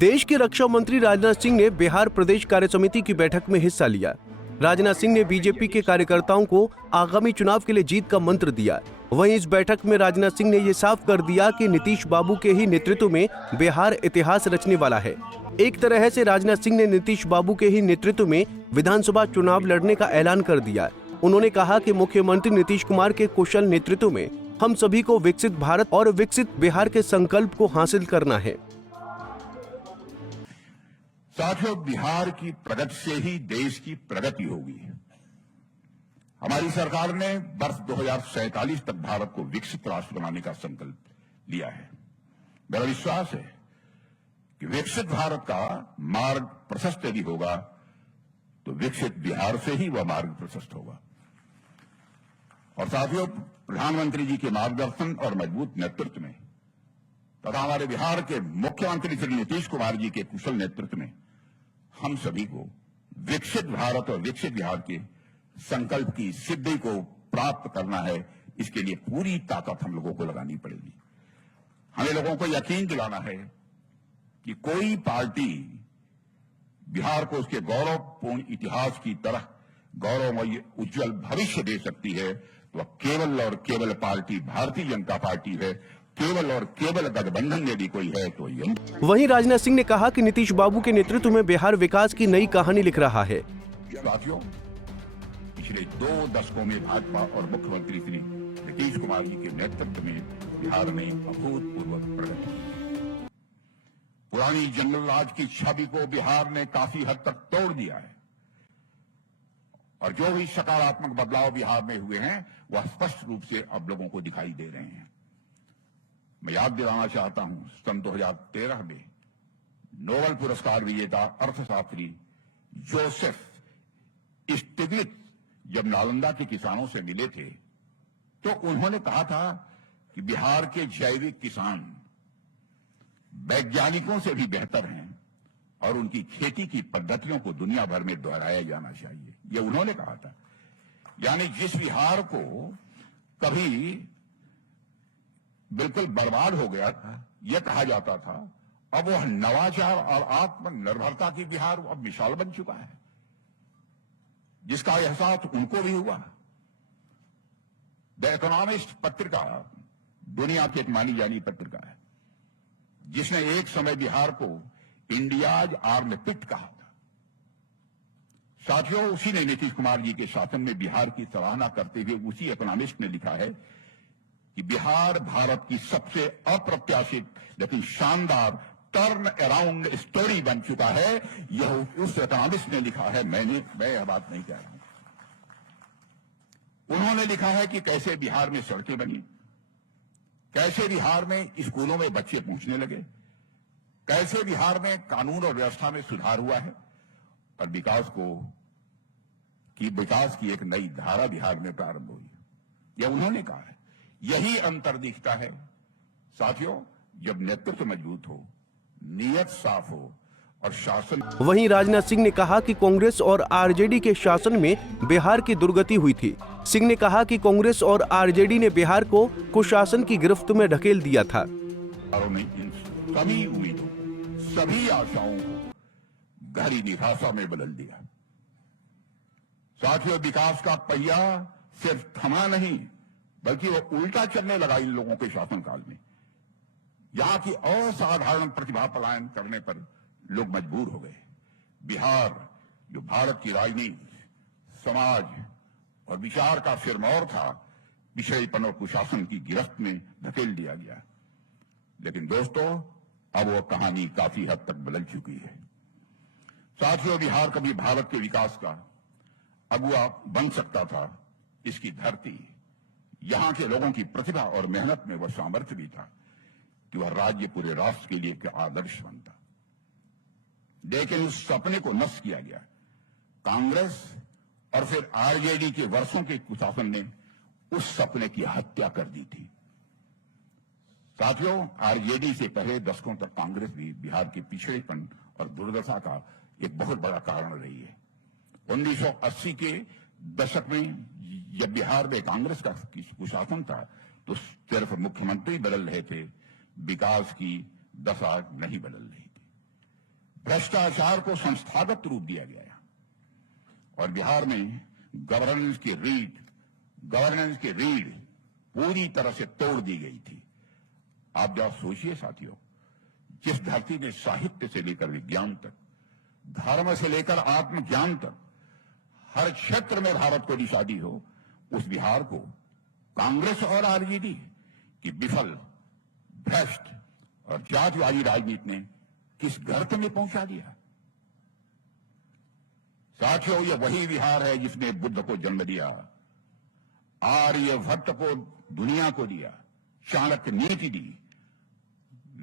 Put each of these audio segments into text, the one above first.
देश के रक्षा मंत्री राजनाथ सिंह ने बिहार प्रदेश कार्य समिति की बैठक में हिस्सा लिया। राजनाथ सिंह ने बीजेपी के कार्यकर्ताओं को आगामी चुनाव के लिए जीत का मंत्र दिया। वहीं इस बैठक में राजनाथ सिंह ने ये साफ कर दिया कि नीतीश बाबू के ही नेतृत्व में बिहार इतिहास रचने वाला है। एक तरह से राजनाथ सिंह ने नीतीश बाबू के ही नेतृत्व में विधानसभा चुनाव लड़ने का ऐलान कर दिया। उन्होंने कहा कि मुख्यमंत्री नीतीश कुमार के कुशल नेतृत्व में हम सभी को विकसित भारत और विकसित बिहार के संकल्प को हासिल करना है। साथियों, बिहार की प्रगति से ही देश की प्रगति होगी। हमारी सरकार ने वर्ष 2047 तक भारत को विकसित राष्ट्र बनाने का संकल्प लिया है। मेरा विश्वास है कि विकसित भारत का मार्ग प्रशस्त यदि होगा तो विकसित बिहार से ही वह मार्ग प्रशस्त होगा। और साथियों, प्रधानमंत्री जी के मार्गदर्शन और मजबूत नेतृत्व में तथा हमारे बिहार के मुख्यमंत्री श्री नीतीश कुमार जी के कुशल नेतृत्व में हम सभी को विकसित भारत और विकसित बिहार के संकल्प की सिद्धि को प्राप्त करना है। इसके लिए पूरी ताकत हम लोगों को लगानी पड़ेगी। हमें लोगों को यकीन दिलाना है कि कोई पार्टी बिहार को उसके गौरवपूर्ण इतिहास की तरह गौरवमय उज्जवल भविष्य दे सकती है तो वह केवल और केवल पार्टी भारतीय जनता पार्टी है। केवल और केवल गठबंधन यदि कोई है तो ये। वहीं राजनाथ सिंह ने कहा कि नीतीश बाबू के नेतृत्व में बिहार विकास की नई कहानी लिख रहा है। साथियों, पिछले 2 दशकों में भाजपा और मुख्यमंत्री श्री नीतीश कुमार जी के नेतृत्व में बिहार ने अभूतपूर्व प्रगति की। पुरानी जंगल राज की छवि को बिहार ने काफी हद तक तोड़ दिया है और जो भी सकारात्मक बदलाव बिहार में हुए हैं वह स्पष्ट रूप से अब लोगों को दिखाई दे रहे हैं। मैं याद दिलाना चाहता हूं, सन 2013 में नोबेल पुरस्कार विजेता अर्थशास्त्री जोसेफ स्टिग्लिट्ज जब नालंदा के किसानों से मिले थे तो उन्होंने कहा था कि बिहार के जैविक किसान वैज्ञानिकों से भी बेहतर हैं और उनकी खेती की पद्धतियों को दुनिया भर में दोहराया जाना चाहिए। यह उन्होंने कहा था। यानी जिस बिहार को कभी बिल्कुल बर्बाद हो गया था, यह कहा जाता था, अब वह नवाचार और आत्मनिर्भरता की बिहार अब मिसाल बन चुका है, जिसका एहसास उनको भी हुआ। द इकोनॉमिस्ट पत्रिका दुनिया की एक मानी जानी पत्रिका है जिसने एक समय बिहार को इंडियाज आर्मपिट कहा था। साथियों, उसी ने नीतीश कुमार जी के शासन में बिहार की सराहना करते हुए उसी इकोनॉमिस्ट ने लिखा है कि बिहार भारत की सबसे अप्रत्याशित लेकिन शानदार टर्न अराउंड स्टोरी बन चुका है। यह उस इकोनॉमिस्ट ने लिखा है, मैं यह बात नहीं कह रहा हूं। उन्होंने लिखा है कि कैसे बिहार में सड़कें बनी, कैसे बिहार में स्कूलों में बच्चे पहुंचने लगे, कैसे बिहार में कानून और व्यवस्था में सुधार हुआ है और विकास की एक नई धारा बिहार में प्रारंभ हुई। यह उन्होंने कहा है। यही अंतर दिखता है साथियों, जब नेतृत्व मजबूत हो, नीयत साफ हो और शासन। वहीं राजनाथ सिंह ने कहा कि कांग्रेस और आरजेडी के शासन में बिहार की दुर्गति हुई थी। सिंह ने कहा कि कांग्रेस और आरजेडी ने बिहार को कुशासन की गिरफ्त में ढकेल दिया था। इन सभी उम्मीदों, सभी आशाओं को गहरी निराशा में बदल दिया। साथियों, विकास का पहिया सिर्फ थमा नहीं बल्कि वो उल्टा चलने लगा इन लोगों के शासनकाल में। यहां की असाधारण प्रतिभा पलायन करने पर लोग मजबूर हो गए। बिहार, जो भारत की राजनीति, समाज और विचार का सिरमौर था, पिछड़ेपन और कुशासन की गिरफ्त में धकेल दिया गया। लेकिन दोस्तों, अब वो कहानी काफी हद तक बदल चुकी है। साथियों, बिहार कभी भारत के विकास का अगुवा बन सकता था। इसकी धरती, यहां के लोगों की प्रतिभा और मेहनत में वह सामर्थ्य भी था कि वह राज्य पूरे राष्ट्र के लिए एक आदर्श बनता। लेकिन उस सपने को नष्ट किया गया। कांग्रेस और फिर आरजेडी के वर्षों के कुशासन ने उस सपने की हत्या कर दी थी। साथियों, आरजेडी से पहले दशकों तक कांग्रेस भी बिहार के पिछड़ेपन और दुर्दशा का एक बहुत बड़ा कारण रही है। 1980 के दशक में जब बिहार में कांग्रेस का कुशासन था तो सिर्फ मुख्यमंत्री बदल रहे थे, विकास की दशा नहीं बदल रही थी। भ्रष्टाचार को संस्थागत रूप दिया गया और बिहार में गवर्नेंस की रीढ़ पूरी तरह से तोड़ दी गई थी। आप जरा सोचिए साथियों, जिस धरती ने साहित्य से लेकर विज्ञान तक, धर्म से लेकर आत्मज्ञान तक हर क्षेत्र में भारत को दिशा दी हो, उस बिहार को कांग्रेस और आरजेडी की विफल, भ्रष्ट और जातिवादी राजनीति ने किस गर्त में पहुंचा दिया। साथियों, यह वही बिहार है जिसने बुद्ध को जन्म दिया, आर्यभट्ट को दुनिया को दिया, चाणक्य नीति दी,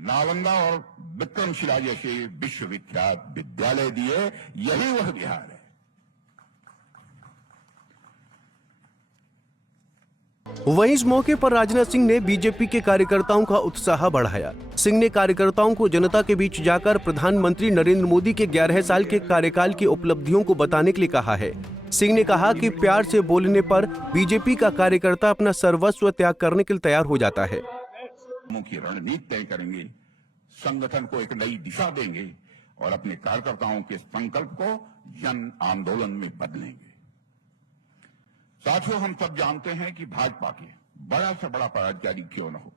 नालंदा और विक्रमशिला जैसे विश्वविख्यात विद्यालय दिए। यही वह बिहार है। वहीं इस मौके पर राजनाथ सिंह ने बीजेपी के कार्यकर्ताओं का उत्साह बढ़ाया। सिंह ने कार्यकर्ताओं को जनता के बीच जाकर प्रधानमंत्री नरेंद्र मोदी के 11 साल के कार्यकाल की उपलब्धियों को बताने के लिए कहा है। सिंह ने कहा कि प्यार से बोलने पर बीजेपी का कार्यकर्ता अपना सर्वस्व त्याग करने के लिए तैयार हो जाता है। मुख्य रणनीति तय करेंगे, संगठन को एक नई दिशा देंगे और अपने कार्यकर्ताओं के संकल्प को जन आंदोलन में बदलेंगे। साथियों, हम सब जानते हैं कि भाजपा के बड़ा से बड़ा पदाधिकारी क्यों न हो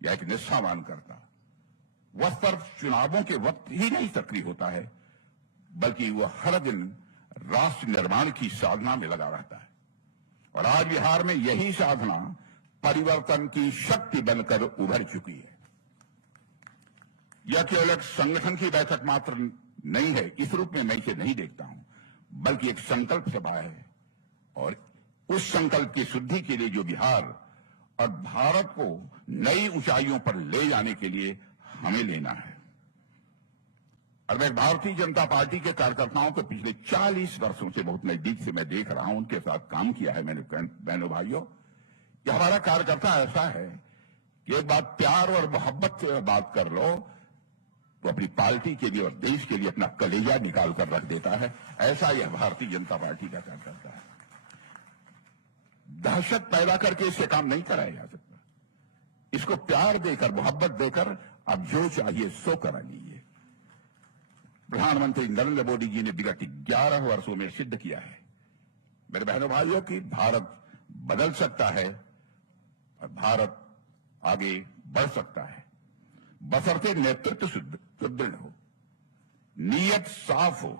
या एक निष्ठावान करता, वह सिर्फ चुनावों के वक्त ही नहीं सक्रिय होता है, बल्कि वह हर दिन राष्ट्र निर्माण की साधना में लगा रहता है। और आज बिहार में यही साधना परिवर्तन की शक्ति बनकर उभर चुकी है। यह केवल एक संगठन की बैठक मात्र नहीं है, इस रूप में मैं इसे नहीं देखता हूं, बल्कि एक संकल्प सभा है। और उस संकल्प की सिद्धि के लिए जो बिहार और भारत को नई ऊंचाइयों पर ले जाने के लिए हमें लेना है। और मैं भारतीय जनता पार्टी के कार्यकर्ताओं को पिछले 40 वर्षों से बहुत नजदीक से मैं देख रहा हूं, उनके साथ काम किया है मैंने। बहनों भाइयों, कि हमारा कार्यकर्ता ऐसा है कि एक बात प्यार और मोहब्बत से बात कर लो तो अपनी पार्टी के लिए और देश के लिए अपना कलेजा निकाल कर रख देता है। ऐसा यह भारतीय जनता पार्टी का कार्यकर्ता है। दहशत पैदा करके इससे काम नहीं कराया जा सकता। इसको प्यार देकर, मोहब्बत देकर अब जो चाहिए सो करा लीजिए। प्रधानमंत्री नरेंद्र मोदी जी ने विगत 11 वर्षों में सिद्ध किया है, मेरे बहनों भाइयों, कि भारत बदल सकता है और भारत आगे बढ़ सकता है, बशर्ते नेतृत्व सुदृढ़ हो, नीयत साफ हो,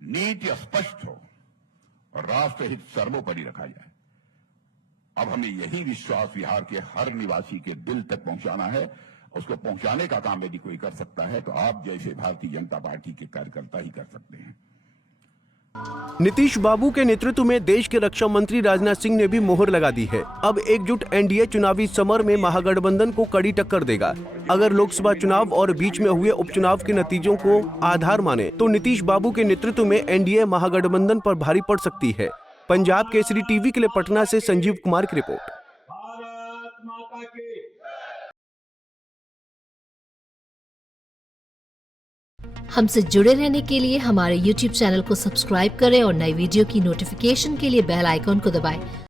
नीति स्पष्ट हो और राष्ट्र हित सर्वोपरि रखा जाए। अब हमें यही विश्वास बिहार के हर निवासी के दिल तक पहुंचाना है। उसको पहुंचाने का काम यदि कोई कर सकता है तो आप जैसे भारतीय जनता पार्टी के कार्यकर्ता ही कर सकते हैं। नीतीश बाबू के नेतृत्व में देश के रक्षा मंत्री राजनाथ सिंह ने भी मोहर लगा दी है। अब एकजुट एनडीए चुनावी समर में महागठबंधन को कड़ी टक्कर देगा। अगर लोकसभा चुनाव और बीच में हुए उपचुनाव के नतीजों को आधार माने तो नीतीश बाबू के नेतृत्व में एनडीए महागठबंधन पर भारी पड़ सकती है। पंजाब केसरी टीवी के लिए पटना से संजीव कुमार की रिपोर्ट। हमसे जुड़े रहने के लिए हमारे YouTube चैनल को सब्सक्राइब करें और नई वीडियो की नोटिफिकेशन के लिए बेल आइकॉन को दबाएं।